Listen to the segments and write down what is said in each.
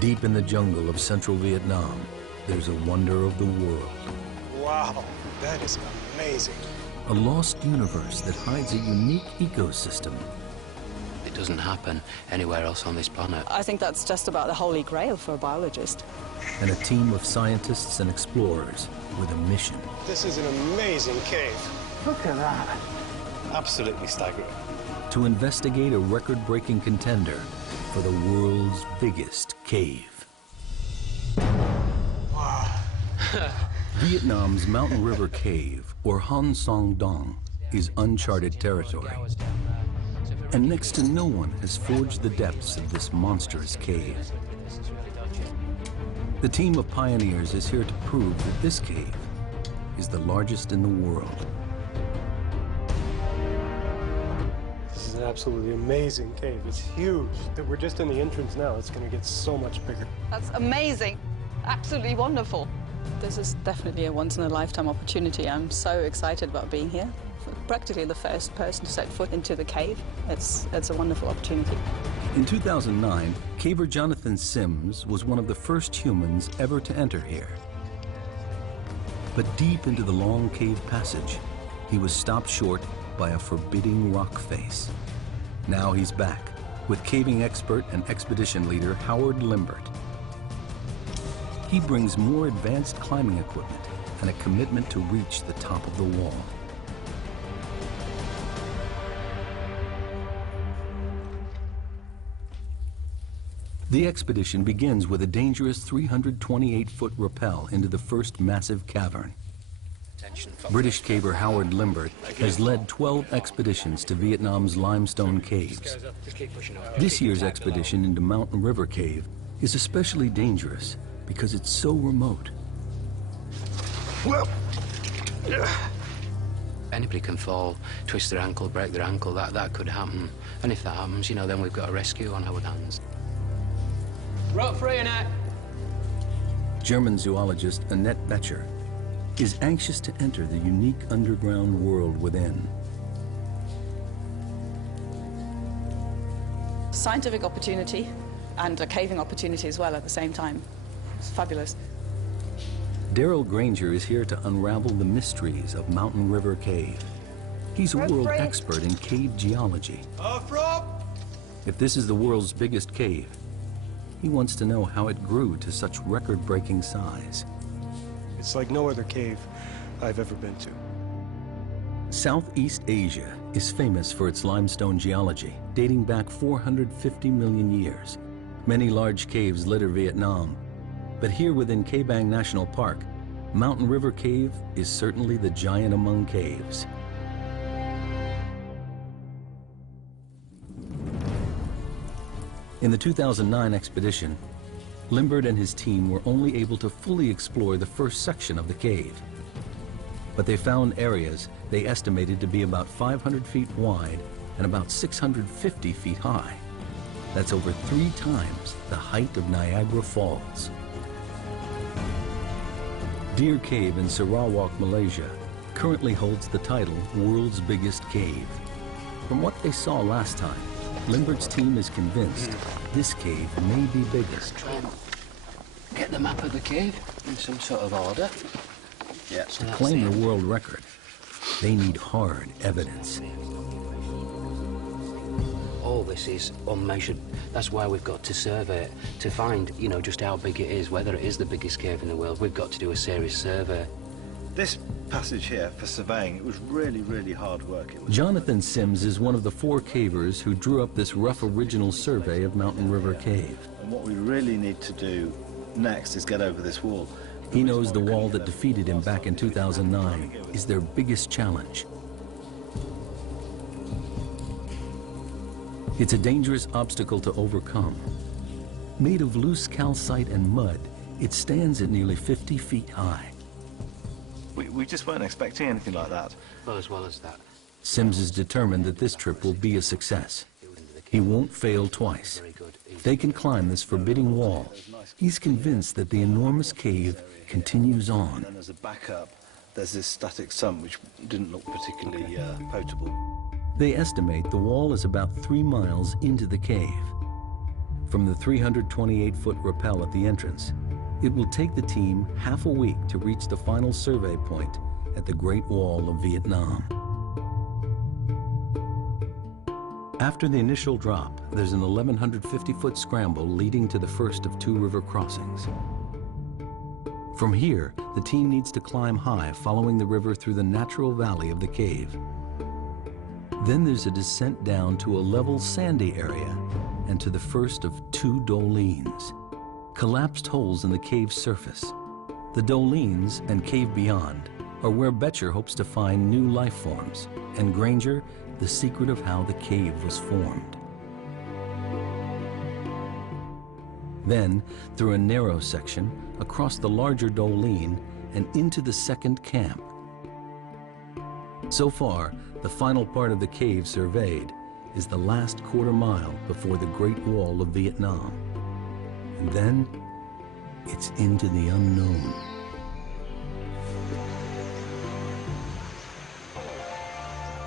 Deep in the jungle of central Vietnam, there's a wonder of the world. Wow, that is amazing. A lost universe that hides a unique ecosystem. It doesn't happen anywhere else on this planet. I think that's just about the holy grail for a biologist. And a team of scientists and explorers with a mission. This is an amazing cave. Look at that. Absolutely staggering. To investigate a record-breaking contender for the world's biggest cave. Wow. Vietnam's Mountain River Cave, or Han Song Dong, is uncharted territory. And next to no one has forged the depths of this monstrous cave. The team of pioneers is here to prove that this cave is the largest in the world. This is an absolutely amazing cave. It's huge. We're just in the entrance now. It's going to get so much bigger. That's amazing. Absolutely wonderful. This is definitely a once-in-a-lifetime opportunity. I'm so excited about being here. Practically the first person to set foot into the cave. It's a wonderful opportunity. In 2009, caver Jonathan Sims was one of the first humans ever to enter here. But deep into the long cave passage, he was stopped short by a forbidding rock face. Now he's back with caving expert and expedition leader Howard Limbert. He brings more advanced climbing equipment and a commitment to reach the top of the wall. The expedition begins with a dangerous 328-foot rappel into the first massive cavern. British caver Howard Limbert has led 12 expeditions to Vietnam's limestone caves. This year's expedition into Mountain River Cave is especially dangerous because it's so remote. Anybody can fall, twist their ankle, break their ankle, that could happen. And if that happens, you know, then we've got a rescue on our hands. Rope free, Annette. German zoologist Annette Becher is anxious to enter the unique underground world within. Scientific opportunity and a caving opportunity as well at the same time. It's fabulous. Daryl Granger is here to unravel the mysteries of Mountain River Cave. He's a world expert in cave geology. If this is the world's biggest cave, he wants to know how it grew to such record-breaking size. It's like no other cave I've ever been to. Southeast Asia is famous for its limestone geology, dating back 450 million years. Many large caves litter Vietnam, but here within Ca Bang National Park, Mountain River Cave is certainly the giant among caves. In the 2009 expedition, Limbert and his team were only able to fully explore the first section of the cave. But they found areas they estimated to be about 500 feet wide and about 650 feet high. That's over 3 times the height of Niagara Falls. Deer Cave in Sarawak, Malaysia, currently holds the title World's Biggest Cave. From what they saw last time, Limbert's team is convinced this cave may be bigger. Let's try and get the map of the cave in some sort of order. Yeah. To claim the world record, they need hard evidence. All this is unmeasured. That's why we've got to survey it, to find, you know, just how big it is, whether it is the biggest cave in the world. We've got to do a serious survey. This passage here, for surveying, it was really, really hard work. Jonathan Sims is one of the 4 cavers who drew up this rough original survey of Mountain River Cave. And what we really need to do next is get over this wall. He knows the wall that defeated him back in 2009 is their biggest challenge. It's a dangerous obstacle to overcome. Made of loose calcite and mud, it stands at nearly 50 feet high. We just weren't expecting anything like that. Well, as well as that. Sims is determined that this trip will be a success. He won't fail twice. They can climb this forbidding wall. He's convinced that the enormous cave continues on. And as a backup, there's this static sump which didn't look particularly potable. They estimate the wall is about 3 miles into the cave. From the 328-foot rappel at the entrance, it will take the team half a week to reach the final survey point at the Great Wall of Vietnam. After the initial drop, there's an 1,150-foot scramble leading to the first of 2 river crossings. From here, the team needs to climb high, following the river through the natural valley of the cave. Then there's a descent down to a level sandy area and to the first of 2 dolines, collapsed holes in the cave's surface. The dolines and cave beyond are where Betcher hopes to find new life forms, and Granger, the secret of how the cave was formed. Then, through a narrow section, across the larger doline, and into the second camp. So far, the final part of the cave surveyed is the last quarter mile before the Great Wall of Vietnam. And then, it's into the unknown.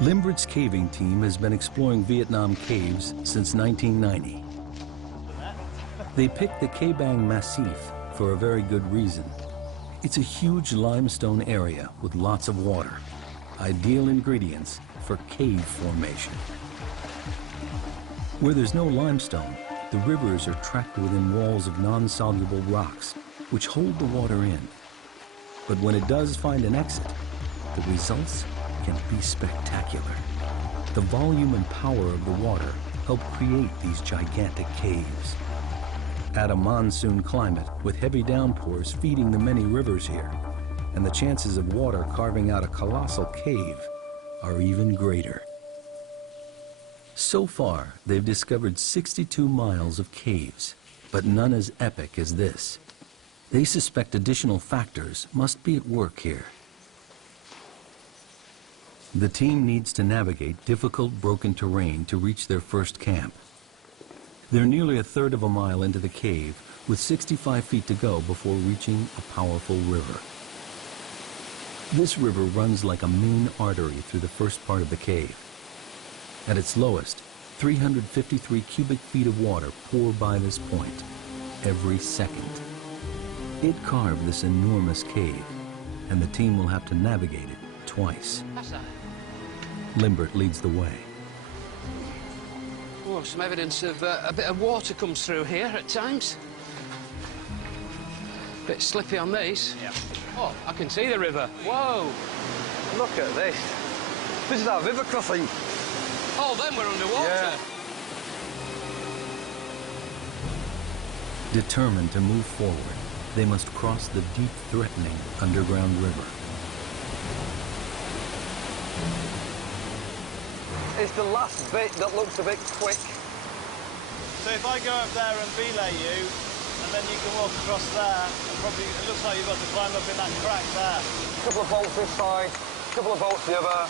Limbert's caving team has been exploring Vietnam caves since 1990. They picked the Ca Bang Massif for a very good reason. It's a huge limestone area with lots of water, ideal ingredients for cave formation. Where there's no limestone, the rivers are trapped within walls of non-soluble rocks, which hold the water in. But when it does find an exit, the results can be spectacular. The volume and power of the water help create these gigantic caves. Add a monsoon climate with heavy downpours feeding the many rivers here, and the chances of water carving out a colossal cave are even greater. So far, they've discovered 62 miles of caves, but none as epic as this. They suspect additional factors must be at work here. The team needs to navigate difficult, broken terrain to reach their first camp. They're nearly a third of a mile into the cave, with 65 feet to go before reaching a powerful river. This river runs like a main artery through the first part of the cave. At its lowest, 353 cubic feet of water pour by this point every second. It carved this enormous cave, and the team will have to navigate it twice. Limbert leads the way. Oh, some evidence of a bit of water comes through here at times. Bit slippy on these. Yeah. Oh, I can see the river. Whoa! Look at this. This is our river crossing. Oh, then we're underwater. Yeah. Determined to move forward, they must cross the deep, threatening underground river. It's the last bit that looks a bit quick. So if I go up there and belay you, and then you can walk across there, and probably it looks like you've got to climb up in that crack there. A couple of bolts this side, a couple of bolts the other.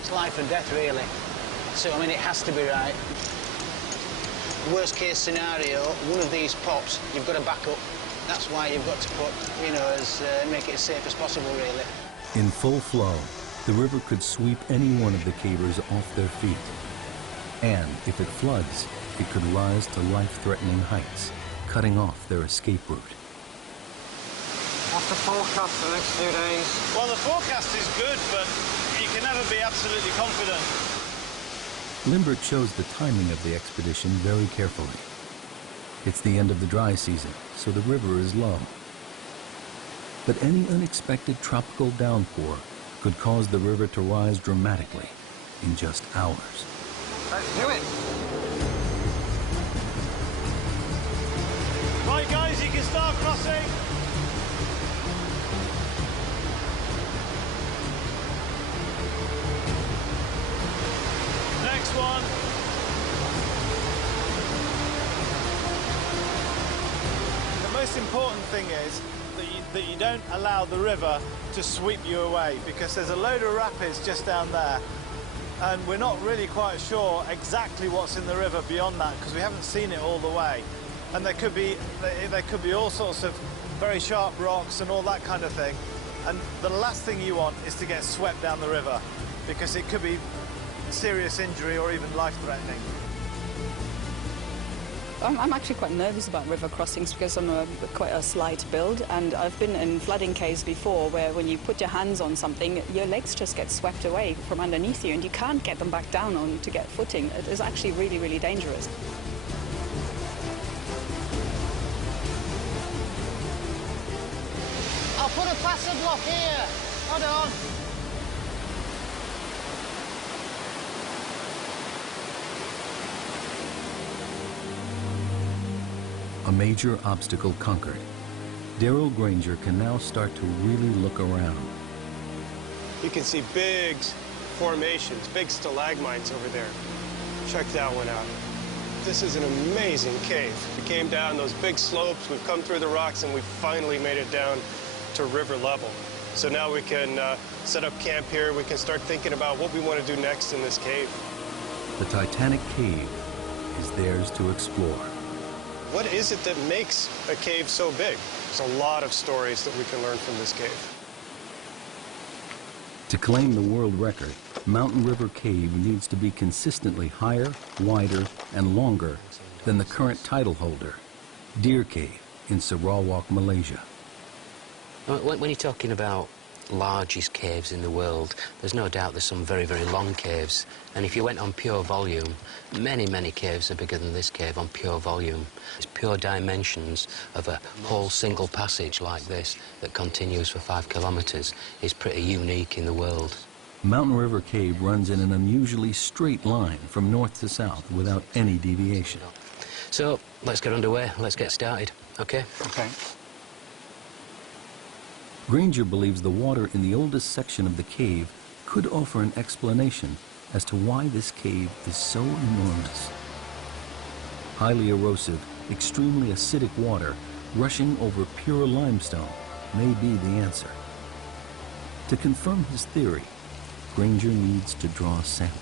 It's life and death, really. So, I mean, it has to be right. Worst case scenario, one of these pops, you've got to back up. That's why you've got to put, you know, make it as safe as possible, really. In full flow, the river could sweep any one of the cavers off their feet. And if it floods, it could rise to life-threatening heights, cutting off their escape route. What's the forecast for the next few days? Well, the forecast is good, but you can never be absolutely confident. Limbert chose the timing of the expedition very carefully. It's the end of the dry season, so the river is low. But any unexpected tropical downpour could cause the river to rise dramatically in just hours. Let's do it. Right, guys, you can start crossing. Next one. The most important thing is that you don't allow the river to sweep you away, because there's a load of rapids just down there, and we're not really quite sure exactly what's in the river beyond that, because we haven't seen it all the way, and there could be all sorts of very sharp rocks and all that kind of thing, And the last thing you want is to get swept down the river, because it could be serious injury or even life-threatening. I'm actually quite nervous about river crossings because I'm quite a slight build, and I've been in flooding caves before where when you put your hands on something, your legs just get swept away from underneath you and you can't get them back down on to get footing. It is actually really, really dangerous. I'll put a plaster block here. Hold on. A major obstacle conquered. Darrell Granger can now start to really look around. You can see big formations, big stalagmites over there. Check that one out. This is an amazing cave. We came down those big slopes, we've come through the rocks, and we finally made it down to river level. So now we can set up camp here. We can start thinking about what we want to do next in this cave. The Titanic cave is theirs to explore. What is it that makes a cave so big? There's a lot of stories that we can learn from this cave. To claim the world record, Mountain River Cave needs to be consistently higher, wider, and longer than the current title holder, Deer Cave in Sarawak, Malaysia. When you're talking about largest caves in the world, there's no doubt there's some very, very long caves. And if you went on pure volume, many, many caves are bigger than this cave on pure volume. It's pure dimensions of a whole single passage like this that continues for 5 kilometers is pretty unique in the world. Mountain River Cave runs in an unusually straight line from north to south without any deviation. So let's get underway. Let's get started. Okay? Okay. Granger believes the water in the oldest section of the cave could offer an explanation as to why this cave is so enormous. Highly erosive, extremely acidic water rushing over pure limestone may be the answer. To confirm his theory, Granger needs to draw a sample.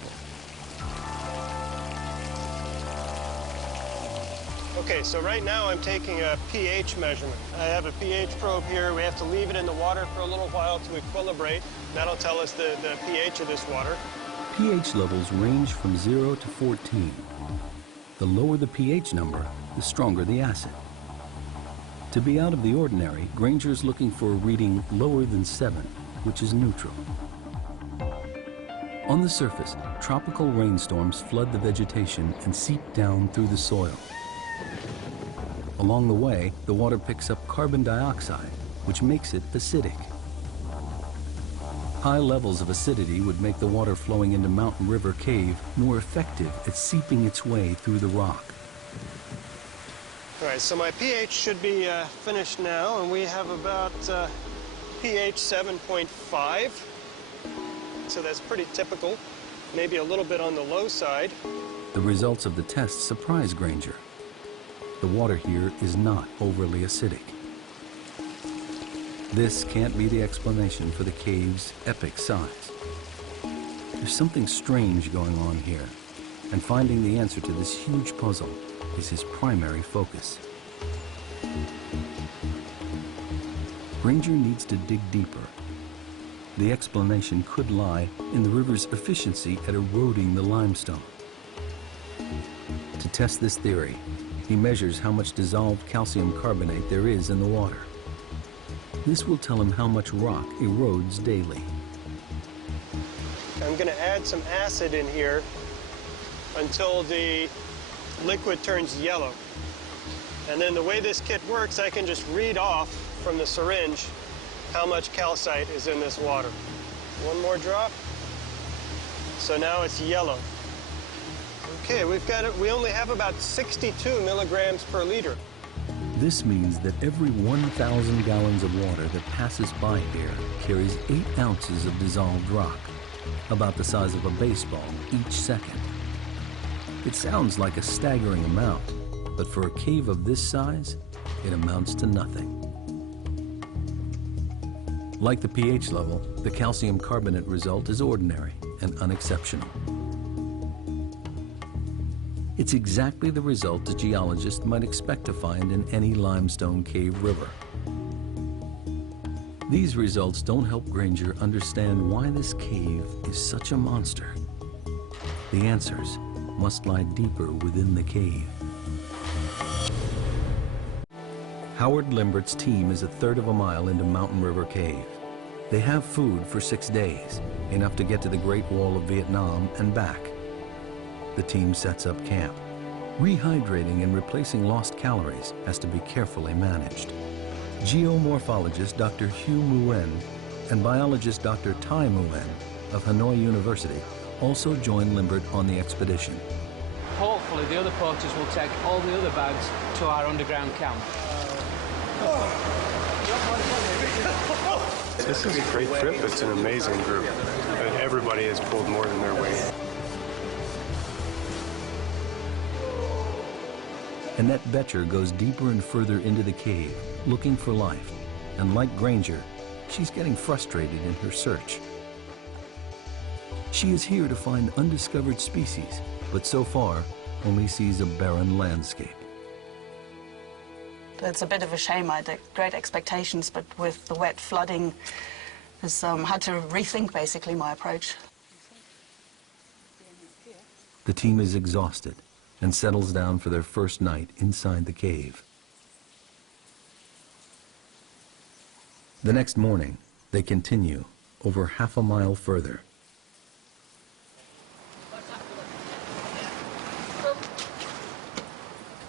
Okay, so right now I'm taking a pH measurement. I have a pH probe here. We have to leave it in the water for a little while to equilibrate. That'll tell us the pH of this water. pH levels range from 0 to 14. The lower the pH number, the stronger the acid. To be out of the ordinary, Granger's looking for a reading lower than 7, which is neutral. On the surface, tropical rainstorms flood the vegetation and seep down through the soil. Along the way, the water picks up carbon dioxide, which makes it acidic. High levels of acidity would make the water flowing into Mountain River Cave more effective at seeping its way through the rock. All right, so my pH should be finished now, and we have about pH 7.5. So that's pretty typical, maybe a little bit on the low side. The results of the test surprise Granger. The water here is not overly acidic. This can't be the explanation for the cave's epic size. There's something strange going on here, and finding the answer to this huge puzzle is his primary focus. Granger needs to dig deeper. The explanation could lie in the river's efficiency at eroding the limestone. To test this theory, he measures how much dissolved calcium carbonate there is in the water. This will tell him how much rock erodes daily. I'm going to add some acid in here until the liquid turns yellow. And then the way this kit works, I can just read off from the syringe how much calcite is in this water. One more drop. So now it's yellow. Okay, we only have about 62 milligrams per liter. This means that every 1,000 gallons of water that passes by here carries 8 ounces of dissolved rock, about the size of a baseball each second. It sounds like a staggering amount, but for a cave of this size, it amounts to nothing. Like the pH level, the calcium carbonate result is ordinary and unexceptional. It's exactly the result a geologist might expect to find in any limestone cave river. These results don't help Granger understand why this cave is such a monster. The answers must lie deeper within the cave. Howard Limbert's team is a third of a mile into Mountain River Cave. They have food for 6 days, enough to get to the Great Wall of Vietnam and back. The team sets up camp. Rehydrating and replacing lost calories has to be carefully managed. Geomorphologist Dr. Hugh Nguyen and biologist Dr. Tai Nguyen of Hanoi University also join Limbert on the expedition. Hopefully the other porters will take all the other bags to our underground camp. This is a great trip. It's an amazing group. And everybody has pulled more than their weight. Annette Betcher goes deeper and further into the cave, looking for life. And like Granger, she's getting frustrated in her search. She is here to find undiscovered species, but so far only sees a barren landscape. It's a bit of a shame. I had great expectations, but with the wet flooding, I had to rethink basically my approach. The team is exhausted and settles down for their first night inside the cave. The next morning, they continue over half a mile further.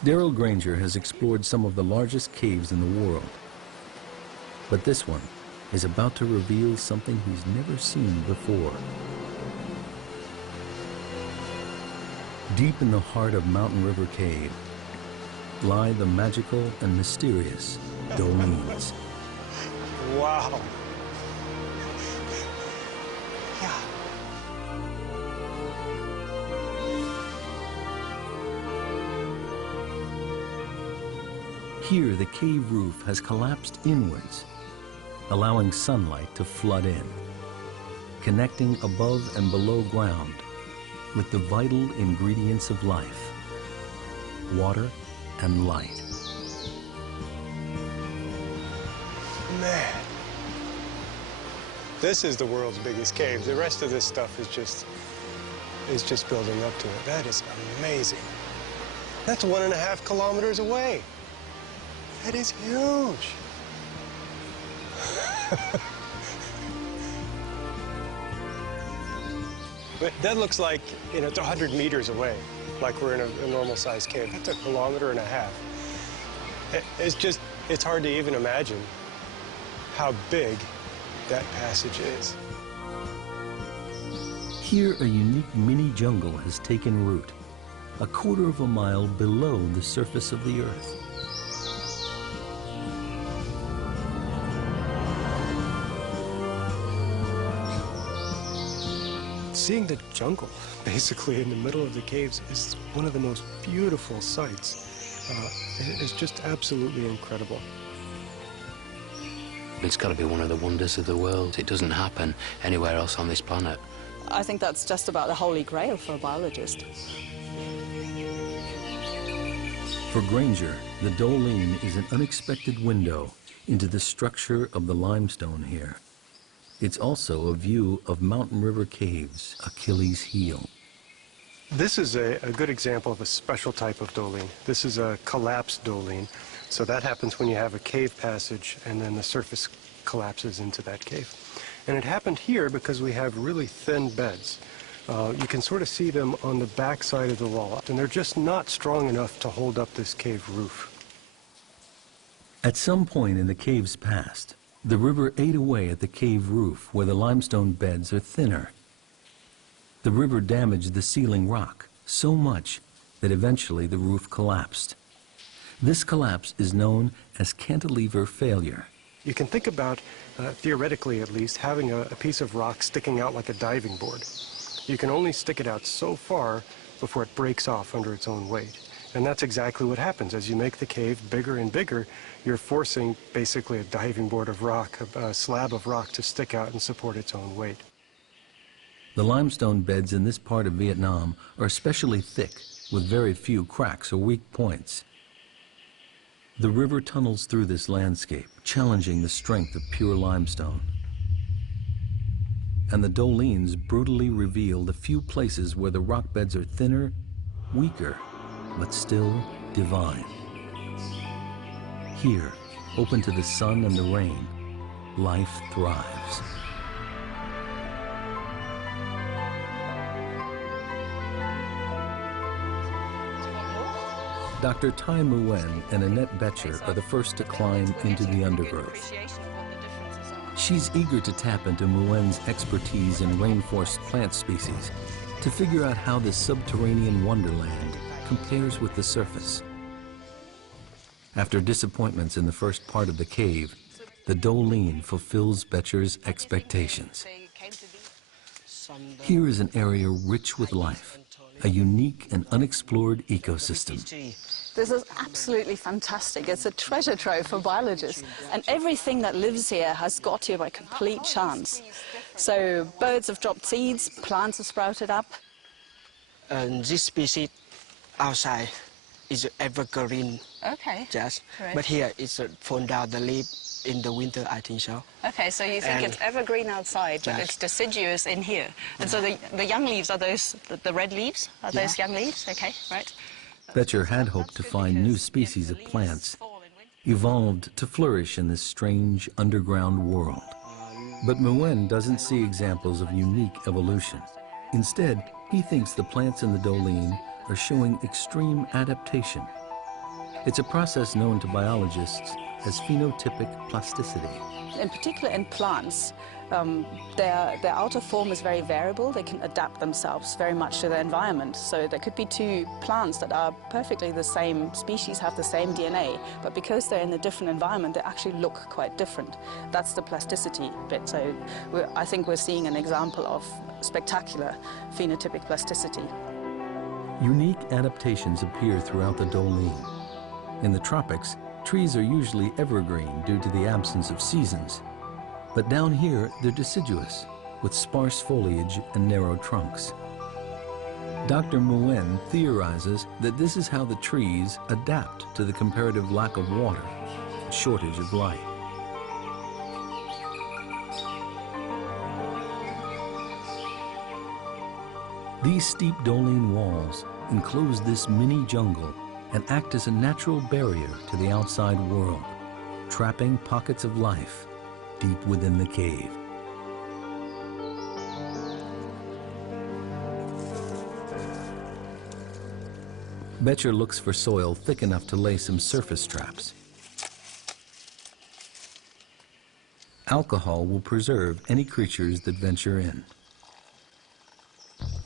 Daryl Granger has explored some of the largest caves in the world. But this one is about to reveal something he's never seen before. Deep in the heart of Mountain River Cave lie the magical and mysterious dolines. Wow. Here, the cave roof has collapsed inwards, allowing sunlight to flood in, connecting above and below ground with the vital ingredients of life, water and light. Man, this is the world's biggest cave. The rest of this stuff is just building up to it. That is amazing. That's 1.5 kilometers away. That is huge. But that looks like, it's 100 meters away, like we're in a normal-sized cave. That's 1.5 kilometers. It's hard to even imagine how big that passage is. Here, a unique mini jungle has taken root, 1/4 mile below the surface of the earth. Seeing the jungle, basically, in the middle of the caves is one of the most beautiful sights. It's just absolutely incredible. It's got to be one of the wonders of the world. It doesn't happen anywhere else on this planet. I think that's just about the holy grail for a biologist. For Granger, the Doline is an unexpected window into the structure of the limestone here. It's also a view of Mountain River Cave's Achilles heel. This is a good example of a special type of doline. This is a collapsed doline. So that happens when you have a cave passage and then the surface collapses into that cave. And it happened here because we have really thin beds. You can sort of see them on the back side of the wall, and they're just not strong enough to hold up this cave roof. At some point in the cave's past, the river ate away at the cave roof where the limestone beds are thinner. The river damaged the ceiling rock so much that eventually the roof collapsed. This collapse is known as cantilever failure. You can think about, theoretically at least, having a piece of rock sticking out like a diving board. You can only stick it out so far before it breaks off under its own weight. And that's exactly what happens. As you make the cave bigger and bigger, you're forcing basically a diving board of rock, a slab of rock to stick out and support its own weight. The limestone beds in this part of Vietnam are especially thick, with very few cracks or weak points. The river tunnels through this landscape, challenging the strength of pure limestone. And the dolines brutally reveal the few places where the rock beds are thinner, weaker, but still divine. Here, open to the sun and the rain, life thrives. Dr. Tai Nguyen and Annette Betcher are the first to climb into the undergrowth. She's eager to tap into Nguyen's expertise in rainforest plant species to figure out how this subterranean wonderland compares with the surface. After disappointments in the first part of the cave, the Doline fulfills Betcher's expectations. Here is an area rich with life, a unique and unexplored ecosystem. This is absolutely fantastic. It's a treasure trove for biologists. And everything that lives here has got here by complete chance. So birds have dropped seeds, plants have sprouted up. This species outside is evergreen. Okay. Just, Right. but here it's fall down the leaf in the winter, I think so. Okay, so you think it's evergreen outside, but it's deciduous in here. And so the young leaves are those, the red leaves? Are those young leaves? Okay, right. Betcher had hoped to find new species of plants evolved to flourish in this strange underground world. But Nguyen doesn't see examples of unique evolution. Instead, he thinks the plants in the Doline are showing extreme adaptation. It's a process known to biologists as phenotypic plasticity. In particular in plants, their outer form is very variable. They can adapt themselves very much to their environment. So there could be two plants that are perfectly the same species, have the same DNA, but because they're in a different environment, they actually look quite different. That's the plasticity bit. So I think we're seeing an example of spectacular phenotypic plasticity. Unique adaptations appear throughout the Doline. In the tropics, trees are usually evergreen due to the absence of seasons. But down here, they're deciduous, with sparse foliage and narrow trunks. Dr. Nguyen theorizes that this is how the trees adapt to the comparative lack of water and shortage of light. These steep Doline walls enclose this mini jungle and act as a natural barrier to the outside world, trapping pockets of life deep within the cave. Betcher looks for soil thick enough to lay some surface traps. Alcohol will preserve any creatures that venture in.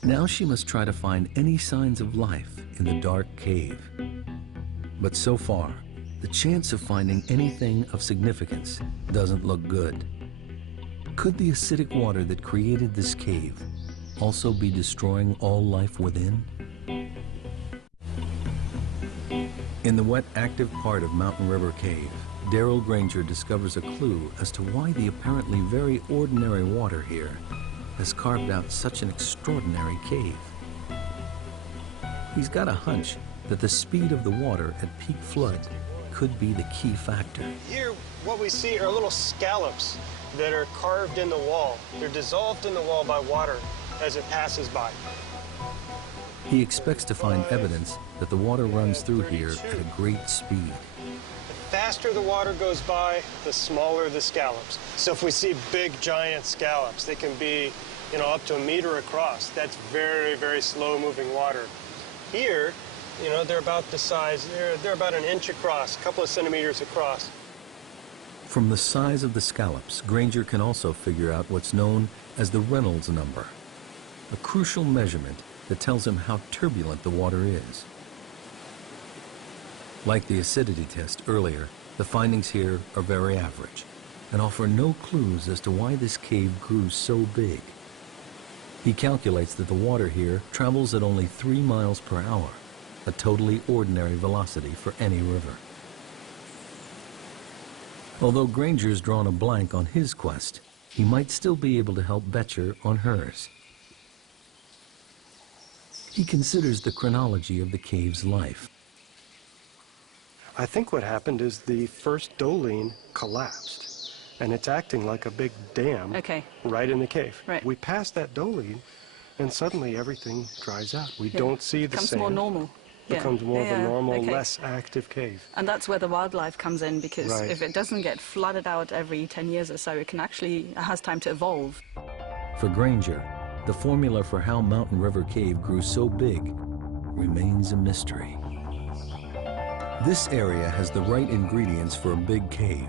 Now she must try to find any signs of life in the dark cave. But so far, the chance of finding anything of significance doesn't look good. Could the acidic water that created this cave also be destroying all life within? In the wet, active part of Mountain River Cave, Daryl Granger discovers a clue as to why the apparently very ordinary water here has carved out such an extraordinary cave. He's got a hunch that the speed of the water at peak flood could be the key factor. Here, what we see are little scallops that are carved in the wall. They're dissolved in the wall by water as it passes by. He expects to find evidence that the water runs through here at a great speed. The faster the water goes by, the smaller the scallops. So if we see big, giant scallops, they can be, up to 1 meter across. That's very, very slow-moving water. Here, they're about the size, they're about 1 inch across, a couple of centimeters across. From the size of the scallops, Granger can also figure out what's known as the Reynolds number, a crucial measurement that tells him how turbulent the water is. Like the acidity test earlier, the findings here are very average and offer no clues as to why this cave grew so big. He calculates that the water here travels at only 3 miles per hour, a totally ordinary velocity for any river. Although Granger's drawn a blank on his quest, he might still be able to help Betcher on hers. He considers the chronology of the cave's life. I think what happened is the first Doong collapsed, and it's acting like a big dam right in the cave. Right. We passed that Doong, and suddenly everything dries out. We don't see the sand. Becomes more normal. Becomes more of a normal, less active cave. And that's where the wildlife comes in, because if it doesn't get flooded out every 10 years or so, it has time to evolve. For Granger, the formula for how Mountain River Cave grew so big remains a mystery. This area has the right ingredients for a big cave.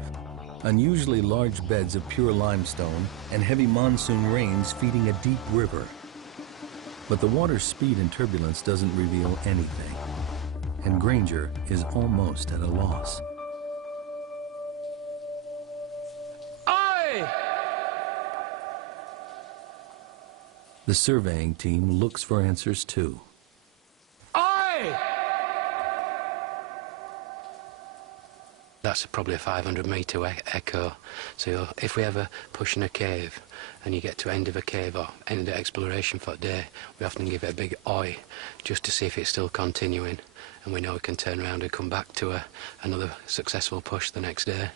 Unusually large beds of pure limestone and heavy monsoon rains feeding a deep river. But the water's speed and turbulence doesn't reveal anything, and Granger is almost at a loss. Aye! The surveying team looks for answers too. Aye! That's probably a 500-metre echo. So if we ever push in a cave and you get to end of a cave or end of the exploration for a day, we often give it a big oi just to see if it's still continuing, and we know we can turn around and come back to another successful push the next day.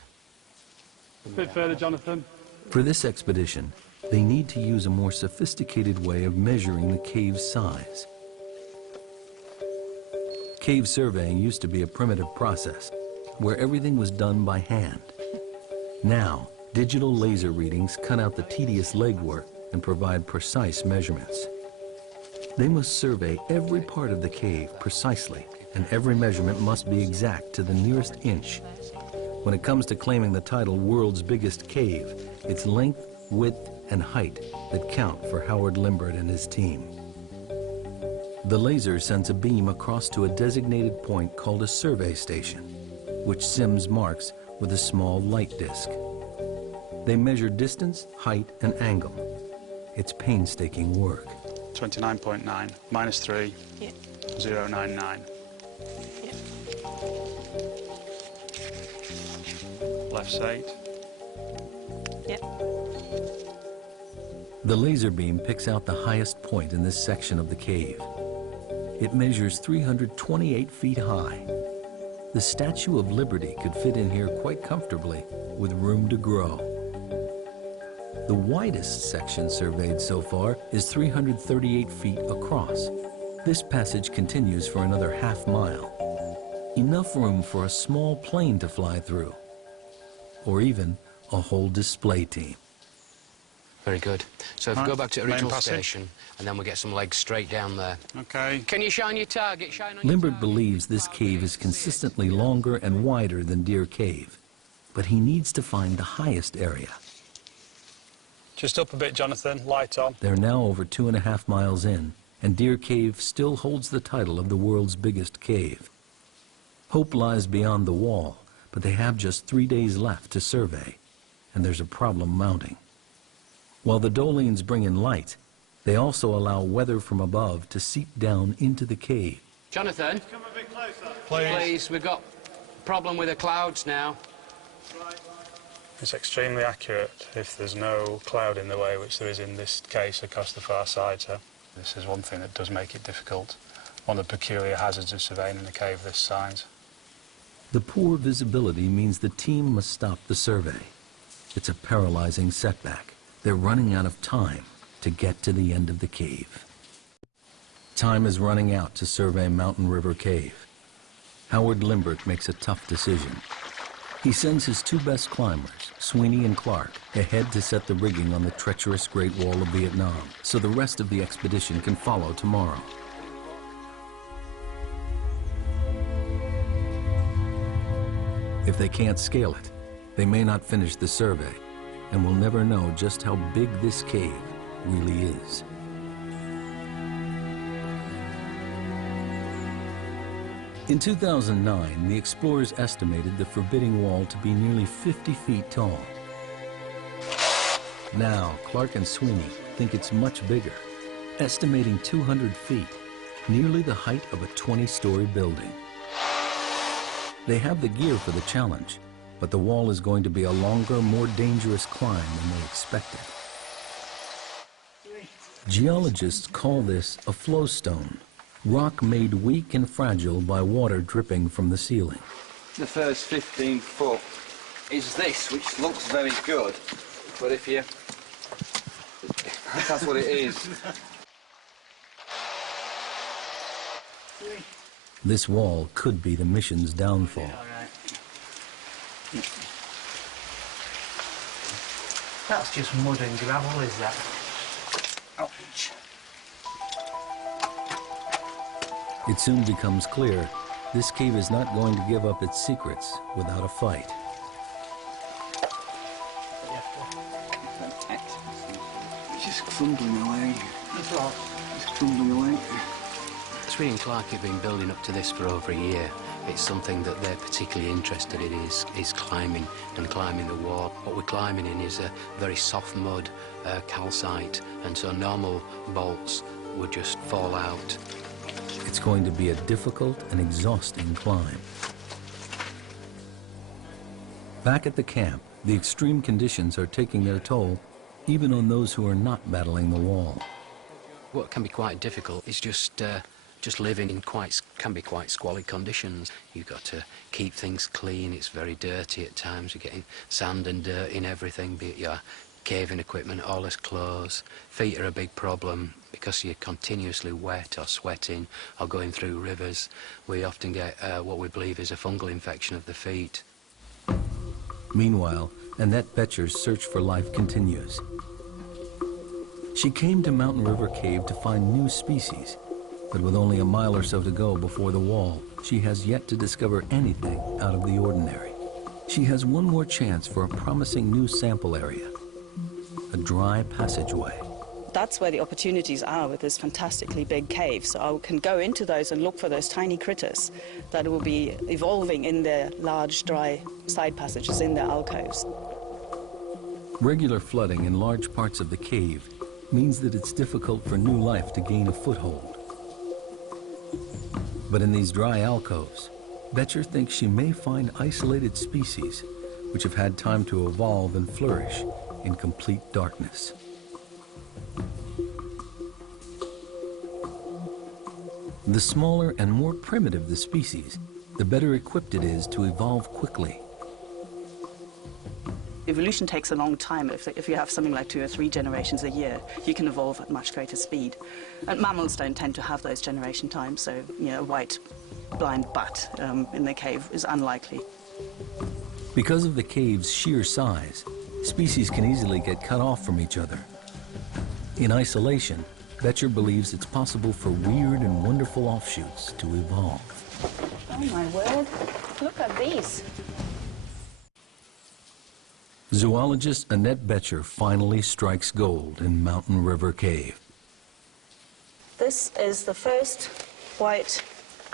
A bit further, Jonathan. For this expedition, they need to use a more sophisticated way of measuring the cave's size. Cave surveying used to be a primitive process where everything was done by hand. Now, digital laser readings cut out the tedious legwork and provide precise measurements. They must survey every part of the cave precisely, and every measurement must be exact to the nearest inch. When it comes to claiming the title World's Biggest Cave, it's length, width, and height that count for Howard Limbert and his team. The laser sends a beam across to a designated point called a survey station, which Sims marks with a small light disc. They measure distance, height, and angle. It's painstaking work. 29.9 minus 3, 0.99. Left's 8. The laser beam picks out the highest point in this section of the cave. It measures 328 feet high. The Statue of Liberty could fit in here quite comfortably, with room to grow. The widest section surveyed so far is 338 feet across. This passage continues for another half mile. Enough room for a small plane to fly through, or even a whole display team. Very good. So if we go back to the original station, and then we'll get some legs straight down there. Okay. Can you shine your target? Shine on Limbert believes this cave is consistently longer and wider than Deer Cave, but he needs to find the highest area. Just up a bit, Jonathan. Light on. They're now over 2.5 miles in, and Deer Cave still holds the title of the world's biggest cave. Hope lies beyond the wall, but they have just 3 days left to survey, and there's a problem mounting. While the Dolines bring in light, they also allow weather from above to seep down into the cave. Jonathan? Come a bit closer. Please, we've got a problem with the clouds now. Right. It's extremely accurate if there's no cloud in the way, which there is in this case across the far side. So this is one thing that does make it difficult. One of the peculiar hazards of surveying in a cave this size. The poor visibility means the team must stop the survey. It's a paralyzing setback. They're running out of time to get to the end of the cave. Time is running out to survey Mountain River Cave. Howard Limbert makes a tough decision. He sends his 2 best climbers, Sweeney and Clark, ahead to set the rigging on the treacherous Great Wall of Vietnam, so the rest of the expedition can follow tomorrow. If they can't scale it, they may not finish the survey, and we'll never know just how big this cave really is. In 2009, the explorers estimated the forbidding wall to be nearly 50 feet tall. Now, Clark and Sweeney think it's much bigger, estimating 200 feet, nearly the height of a 20-story building. They have the gear for the challenge, but the wall is going to be a longer, more dangerous climb than they expected. Geologists call this a flowstone, rock made weak and fragile by water dripping from the ceiling. the first 15 foot is this, which looks very good, but if you... that's what it is. This wall could be the mission's downfall. That's just mud and gravel, is that? Ouch. It soon becomes clear this cave is not going to give up its secrets without a fight. It's just crumbling away. That's all. It's crumbling away. Sweeney and Clark have been building up to this for over a year. It's something that they're particularly interested in is climbing and climbing the wall. What we're climbing in is a very soft mud, calcite, and so normal bolts would just fall out. It's going to be a difficult and exhausting climb. Back at the camp, the extreme conditions are taking their toll, even on those who are not battling the wall. What can be quite difficult is just living in can be quite squalid conditions. You've got to keep things clean. It's very dirty at times. You're getting sand and dirt in everything, be it your caving equipment, all his clothes. Feet are a big problem because you're continuously wet or sweating or going through rivers. We often get what we believe is a fungal infection of the feet. Meanwhile, Annette Betcher's search for life continues. She came to Mountain River Cave to find new species, but with only a mile or so to go before the wall, she has yet to discover anything out of the ordinary. She has one more chance for a promising new sample area, a dry passageway. That's where the opportunities are with this fantastically big cave. So I can go into those and look for those tiny critters that will be evolving in their large, dry side passages in their alcoves. Regular flooding in large parts of the cave means that it's difficult for new life to gain a foothold. But in these dry alcoves, Betcher thinks she may find isolated species which have had time to evolve and flourish in complete darkness. The smaller and more primitive the species, the better equipped it is to evolve quickly. Evolution takes a long time. If you have something like 2 or 3 generations a year, you can evolve at much greater speed. And mammals don't tend to have those generation times, so a white blind butt in the cave is unlikely. Because of the cave's sheer size, species can easily get cut off from each other. In isolation, Betcher believes it's possible for weird and wonderful offshoots to evolve. Oh my word, look at these. Zoologist Annette Betcher finally strikes gold in Mountain River Cave. This is the first white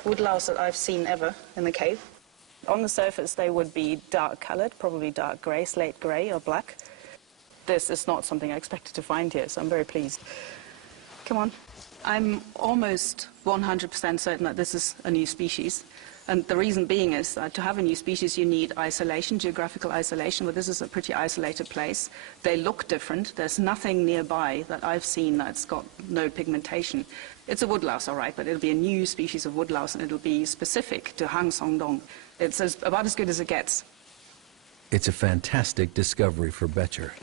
woodlouse that I've seen ever in the cave. On the surface, they would be dark colored, probably dark gray, slate gray or black. This is not something I expected to find here, so I'm very pleased. Come on. I'm almost 100% certain that this is a new species. And the reason being is that to have a new species, you need isolation, geographical isolation, but this is a pretty isolated place. They look different. There's nothing nearby that I've seen that's got no pigmentation. It's a woodlouse, all right, but it'll be a new species of woodlouse, and it'll be specific to Hang Song Dong. It's about as good as it gets. It's a fantastic discovery for Betcher,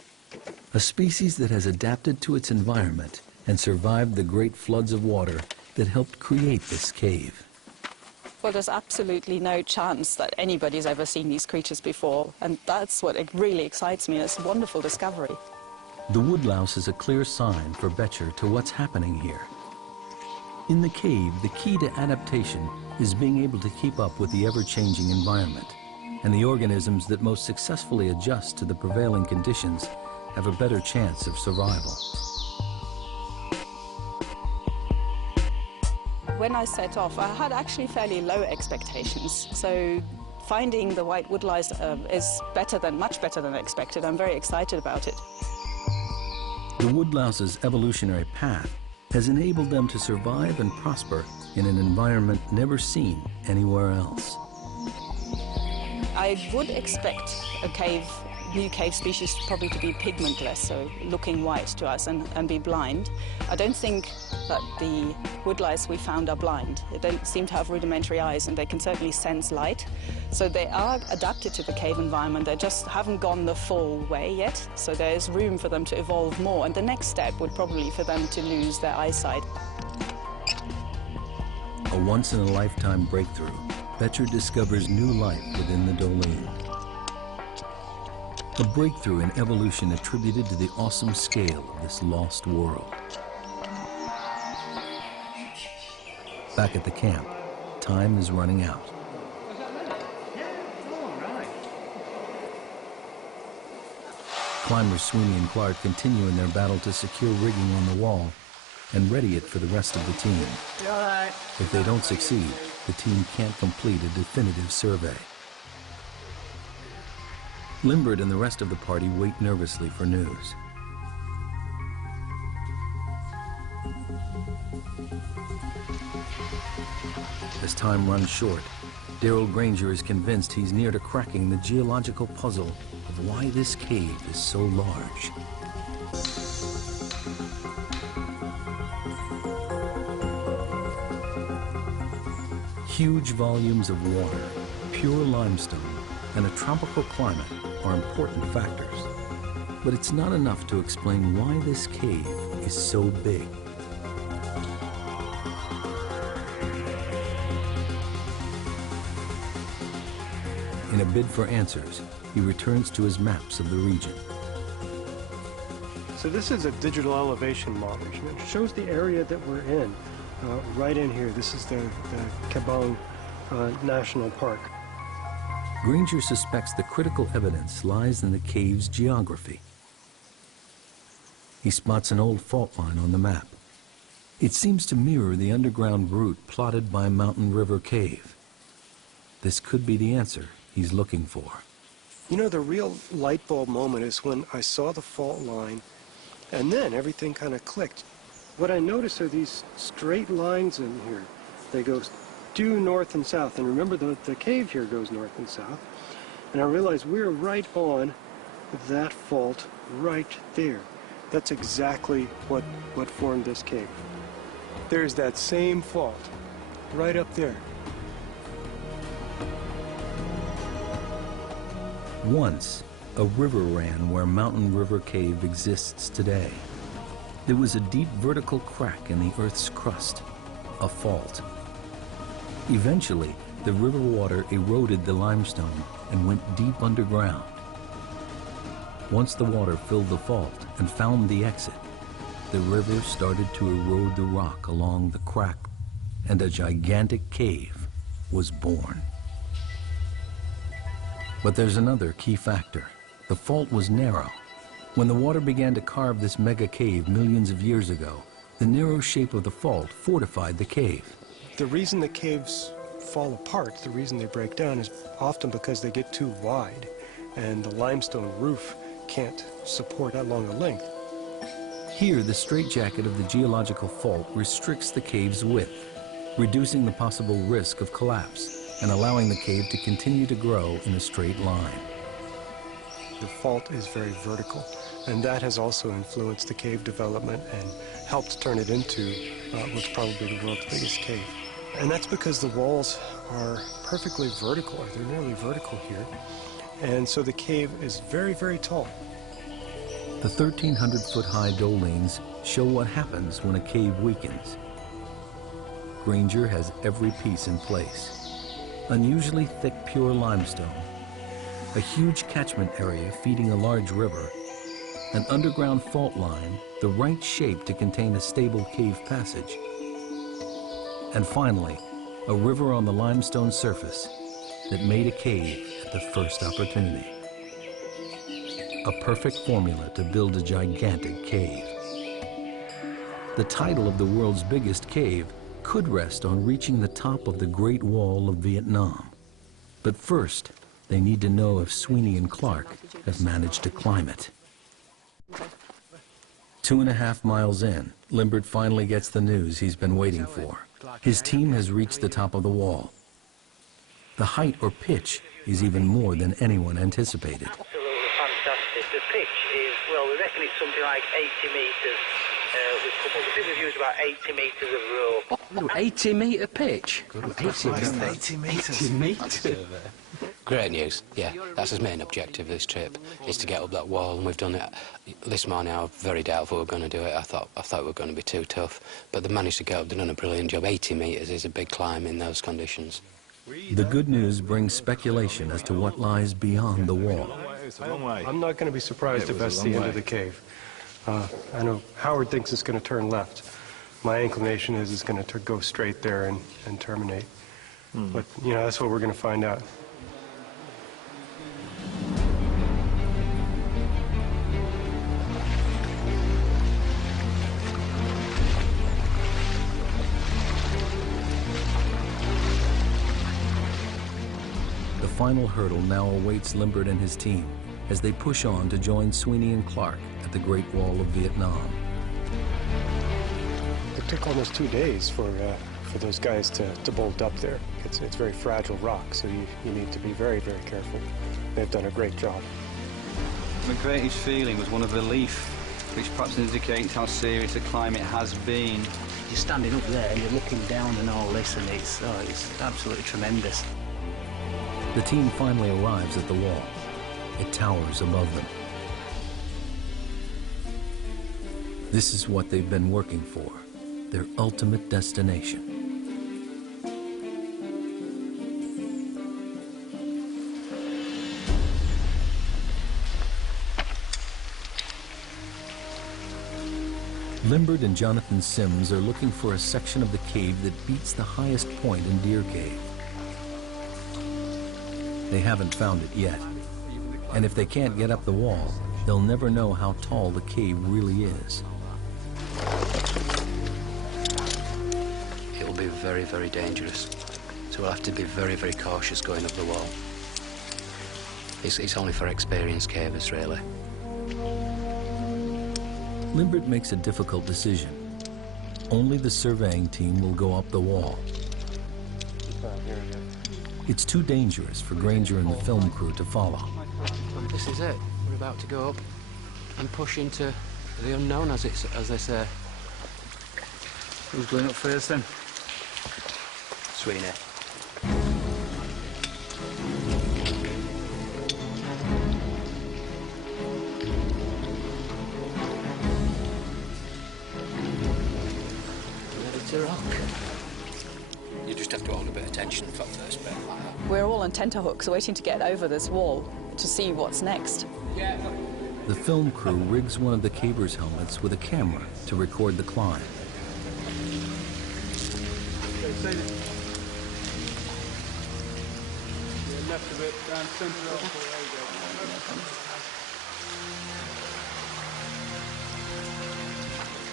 a species that has adapted to its environment and survived the great floods of water that helped create this cave. Well, there's absolutely no chance that anybody's ever seen these creatures before, and that's what really excites me. It's a wonderful discovery. The woodlouse is a clear sign for Betcher to what's happening here. In the cave, the key to adaptation is being able to keep up with the ever-changing environment, and the organisms that most successfully adjust to the prevailing conditions have a better chance of survival. When I set off, I had actually fairly low expectations. So finding the white woodlouse is much better than I expected. I'm very excited about it. The woodlouse's evolutionary path has enabled them to survive and prosper in an environment never seen anywhere else. I would expect a cave new cave species probably to be pigmentless, so looking white to us and be blind. I don't think that the woodlice we found are blind. They don't seem to have rudimentary eyes, and they can certainly sense light. So they are adapted to the cave environment. They just haven't gone the full way yet, so there's room for them to evolve more. And the next step would probably be for them to lose their eyesight. A once-in-a-lifetime breakthrough, Betcher discovers new life within the Doong. A breakthrough in evolution attributed to the awesome scale of this lost world. Back at the camp, time is running out. Climbers Sweeney and Clark continue in their battle to secure rigging on the wall and ready it for the rest of the team. If they don't succeed, the team can't complete a definitive survey. Limbert and the rest of the party wait nervously for news. As time runs short, Darrell Granger is convinced he's near to cracking the geological puzzle of why this cave is so large. Huge volumes of water, pure limestone, and a tropical climate are important factors. But it's not enough to explain why this cave is so big. In a bid for answers, he returns to his maps of the region. So this is a digital elevation model. It shows the area that we're in, right in here. This is the Kabong National Park. Granger suspects the critical evidence lies in the cave's geography. He spots an old fault line on the map. It seems to mirror the underground route plotted by Mountain River Cave. This could be the answer he's looking for. You know, the real light bulb moment is when I saw the fault line, and then everything kind of clicked. What I noticed are these straight lines in here. They go due north and south, and remember the cave here goes north and south. And I realized we're right on that fault right there. That's exactly what formed this cave. There's that same fault right up there. Once, a river ran where Mountain River Cave exists today. There was a deep vertical crack in the Earth's crust, a fault. Eventually, the river water eroded the limestone and went deep underground. Once the water filled the fault and found the exit, the river started to erode the rock along the crack, and a gigantic cave was born. But there's another key factor. The fault was narrow. When the water began to carve this mega cave millions of years ago, the narrow shape of the fault fortified the cave. The reason the caves fall apart, the reason they break down, is often because they get too wide and the limestone roof can't support that long a length. Here, the straitjacket of the geological fault restricts the cave's width, reducing the possible risk of collapse and allowing the cave to continue to grow in a straight line. The fault is very vertical, and that has also influenced the cave development and helped turn it into what's probably the world's biggest cave. And that's because the walls are perfectly vertical. They're nearly vertical here. And so the cave is very, very tall. The 1,300-foot-high dolines show what happens when a cave weakens. Granger has every piece in place. Unusually thick, pure limestone, a huge catchment area feeding a large river, an underground fault line, the right shape to contain a stable cave passage, and finally, a river on the limestone surface that made a cave at the first opportunity. A perfect formula to build a gigantic cave. The title of the world's biggest cave could rest on reaching the top of the Great Wall of Vietnam. But first, they need to know if Sweeney and Clark have managed to climb it. 2.5 miles in, Limbert finally gets the news he's been waiting for. His team has reached the top of the wall. The height or pitch is even more than anyone anticipated. the pitch is, well, we reckon it's something like 80 metres. We've come up, I think we've used about 80 metres of rope. 80-metre pitch? 80 metres. 80 metres? Great news, yeah. That's his main objective of this trip, is to get up that wall, and we've done it. This morning I was very doubtful we were going to do it. I thought we were going to be too tough, but they managed to get up. They've done a brilliant job. 80 metres is a big climb in those conditions. The good news brings speculation as to what lies beyond the wall. I'm not going to be surprised if that's the end of the cave. I know Howard thinks it's going to turn left. My inclination is it's going to go straight there and terminate. But, you know, that's what we're going to find out. The final hurdle now awaits Limbert and his team as they push on to join Sweeney and Clark at the Great Wall of Vietnam. It took almost 2 days for those guys to bolt up there. It's very fragile rock, so you need to be very, very careful. They've done a great job. My greatest feeling was one of relief, which perhaps indicates how serious a climb it has been. You're standing up there and you're looking down and all this, and it's absolutely tremendous. The team finally arrives at the wall. It towers above them. This is what they've been working for, their ultimate destination. Limbert and Jonathan Sims are looking for a section of the cave that beats the highest point in Deer Cave. They haven't found it yet. And if they can't get up the wall, they'll never know how tall the cave really is. It'll be very, very dangerous. So we'll have to be very, very cautious going up the wall. It's only for experienced cavers, really. Limbert makes a difficult decision. Only the surveying team will go up the wall. It's too dangerous for Granger and the film crew to follow. This is it. We're about to go up and push into the unknown, as they say. Who's going up first then? Sweeney. Ready to rock. You just have to hold a bit of tension for the first bit. We're all on tenterhooks waiting to get over this wall to see what's next. The film crew rigs one of the cavers' helmets with a camera to record the climb. Left of it, down centre of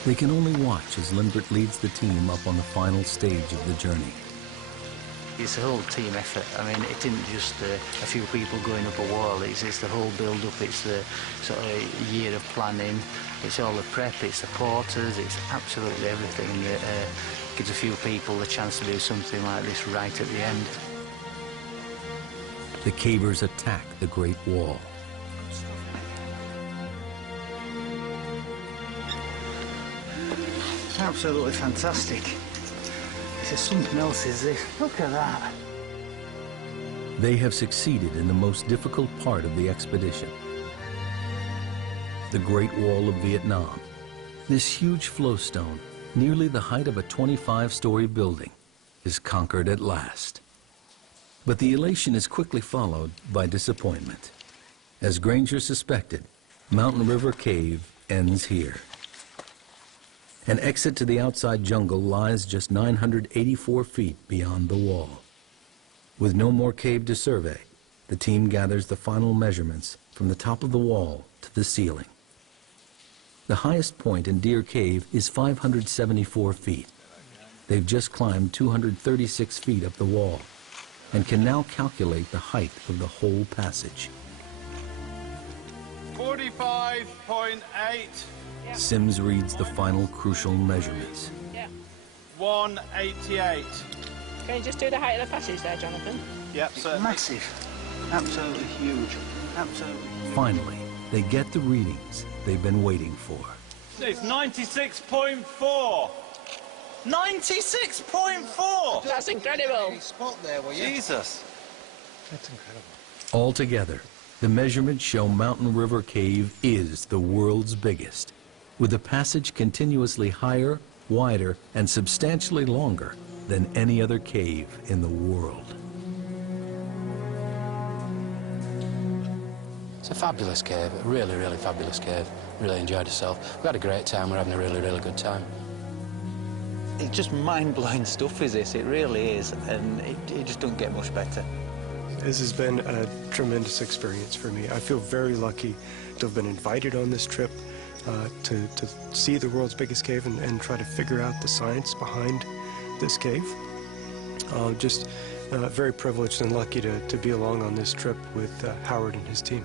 They can only watch as Limbert leads the team up on the final stage of the journey. It's a whole team effort. I mean, it isn't just a few people going up a wall. It's the whole build-up. It's the sort of year of planning. It's all the prep. It's the porters. It's absolutely everything that gives a few people the chance to do something like this right at the end. The cavers attack the Great Wall. It's absolutely fantastic. It's something else, is this? Look at that. They have succeeded in the most difficult part of the expedition. The Great Wall of Vietnam. This huge flowstone, nearly the height of a 25-story building, is conquered at last. But the elation is quickly followed by disappointment. As Granger suspected, Mountain River Cave ends here. An exit to the outside jungle lies just 984 feet beyond the wall. With no more cave to survey, the team gathers the final measurements from the top of the wall to the ceiling. The highest point in Deer Cave is 574 feet. They've just climbed 236 feet up the wall and can now calculate the height of the whole passage. 45.8. Sims reads the final crucial measurements. 188. Can you just do the height of the passage there, Jonathan? Yep, certainly. Massive. Absolutely huge. Absolutely. Finally, they get the readings they've been waiting for. It's 96.4. 96.4! That's incredible. Spot there, were you? Jesus. That's incredible. Altogether, the measurements show Mountain River Cave is the world's biggest, with the passage continuously higher, wider, and substantially longer than any other cave in the world. It's a fabulous cave, a really, really fabulous cave. Really enjoyed yourself. We had a great time, we're having a really, really good time. It's just mind-blowing stuff, is this? It really is, and it just don't get much better. This has been a tremendous experience for me. I feel very lucky to have been invited on this trip to see the world's biggest cave and try to figure out the science behind this cave. Just very privileged and lucky to be along on this trip with Howard and his team.